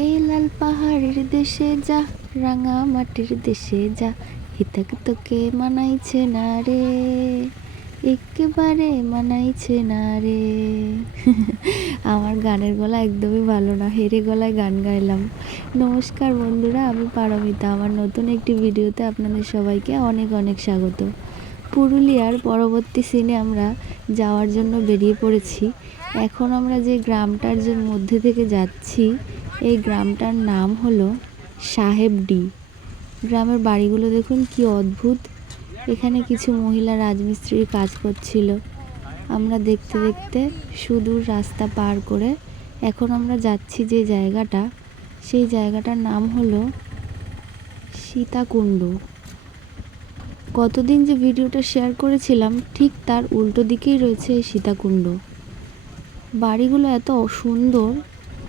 এই লাল পাহাড়ের দেশে যা, রাঙা মাটির দেশে যা, হিতাক তোকে মানাইছে না রে, একেবারে মানাইছে না রে। আমার গানের গলা একদমই ভালো না, হেরে গলায় গান গাইলাম। নমস্কার বন্ধুরা, আমি পারমিতা। আমার নতুন একটি ভিডিওতে আপনাদের সবাইকে অনেক অনেক স্বাগত। পুরুলিয়ার পরবর্তী সিনে আমরা যাওয়ার জন্য বেরিয়ে পড়েছি। এখন আমরা যে গ্রামটার যে মধ্যে থেকে যাচ্ছি, এই গ্রামটার নাম হলো সাহেবডি। গ্রামের বাড়িগুলো দেখুন কি অদ্ভুত। এখানে কিছু মহিলা রাজমিস্ত্রির কাজ করছিল। আমরা দেখতে দেখতে সুদূর রাস্তা পার করে এখন আমরা যাচ্ছি যে জায়গাটা, সেই জায়গাটার নাম হলো সীতাকুণ্ড। গতদিন যে ভিডিওটা শেয়ার করেছিলাম, ঠিক তার উল্টো দিকেই রয়েছে এই সীতাকুণ্ড। বাড়িগুলো এত সুন্দর,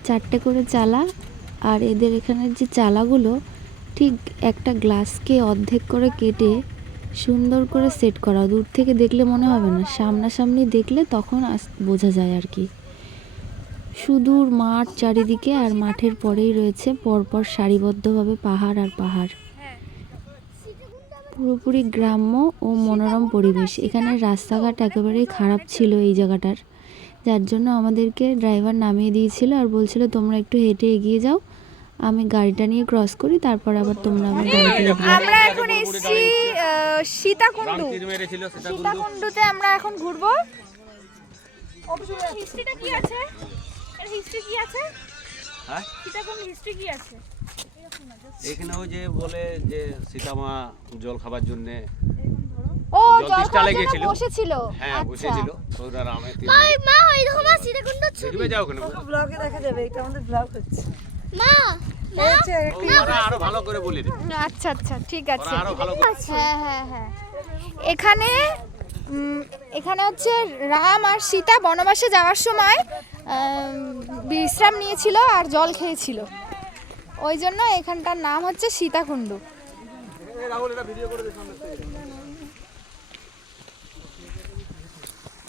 4টে করে চালা, আর এদের এখানের যে চালাগুলো ঠিক একটা গ্লাসকে অর্ধেক করে কেটে সুন্দর করে সেট করা। দূর থেকে দেখলে মনে হবে না, সামনাসামনি দেখলে তখন বোঝা যায় আর কি। সুদূর মাঠ চারিদিকে, আর মাঠের পরেই রয়েছে পরপর সারিবদ্ধভাবে পাহাড় আর পাহাড়। পুরোপুরি গ্রাম্য ও মনোরম পরিবেশ। এখানে রাস্তাঘাট একেবারেই খারাপ ছিল এই জায়গাটার, যার জন্য আমাদেরকে ড্রাইভার নামিয়ে দিয়েছিল আর বলছিল তোমরা একটু হেঁটে এগিয়ে যাও, আমি গাড়িটা নিয়ে ক্রস করি, তারপর আবার তোমরা আমার গাড়িতে উঠবে। আমরা এখন এসেছি সীতাকুণ্ড। সীতাকুণ্ডতে আমরা এখন ঘুরবো। হিস্ট্রিটা কি আছে? এর হিস্ট্রি কি আছে? হ্যাঁ, সীতাকুণ্ড হিস্ট্রি কি আছে? এখানে ওই যে বলে যে সীতামা জল খাবার জন্য ও জল খাওয়ার জন্য বসেছিল। হ্যাঁ বসেছিল ওরা রামে তিন মা ওই দেখো মা সীতাকুণ্ড ছবি দেখবে যাও ওখানে ব্লগে দেখা যাবে, এটা আমাদের ব্লগ হচ্ছে। মা ওরা আরো ভালো করে বলে দিবে। আচ্ছা আচ্ছা ঠিক আছে। ওরা আরো ভালো করে হ্যাঁ হ্যাঁ হ্যাঁ। এখানে এখানে হচ্ছে রাম আর সীতা বনবাসে যাওয়ার সময় বিশ্রাম নিয়েছিল আর জল খেয়েছিল, ওই জন্য এখানটার নাম হচ্ছে সীতাকুণ্ড।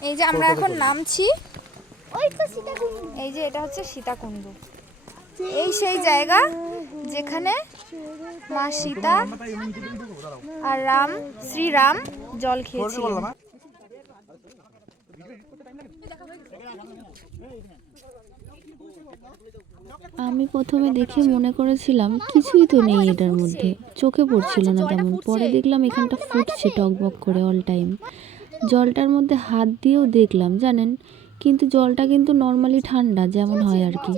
এই যে আমরা এখন নামছি, এই যে এটা হচ্ছে সীতাকুণ্ড। এই সেই জায়গা যেখানে মা সীতা আর শ্রীরাম জল খেয়েছিলেন। আমি প্রথমে দেখে মনে করেছিলাম কিছুই তো নেই এটার মধ্যে, চোখে পড়ছিল না তেমন। পরে দেখলাম এখানটা ফুটছে টকবক করে অল টাইম। জলটার মধ্যে হাত দিয়েও দেখলাম জানেন, কিন্তু জলটা কিন্তু নর্মালি ঠান্ডা যেমন হয় আর কি।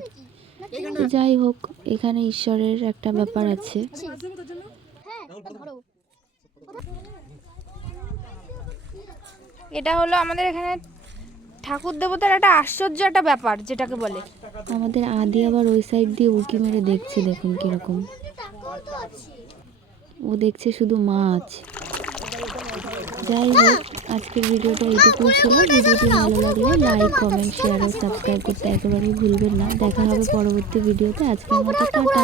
যাই হোক, এখানে ঈশ্বরের একটা ব্যাপার আছে। এটা হলো আমাদের এখানে ঠাকুর দেবতার একটা আশ্চর্য একটা ব্যাপার যেটাকে বলে। আমাদের আদি আবার ওই সাইড দিয়ে উঁকি মেরে দেখছে, দেখুন কিরকম। ও দেখছে শুধু মাছ। যাই হোক, আজকের ভিডিওটা এইটুকুই ছিল। ভিডিওটি ভালো লাগলে লাইক, কমেন্ট, শেয়ার ও সাবস্ক্রাইব করতে একেবারেই ভুলবেন না। দেখা হবে পরবর্তী ভিডিওতে। আজকের মতো টাটা।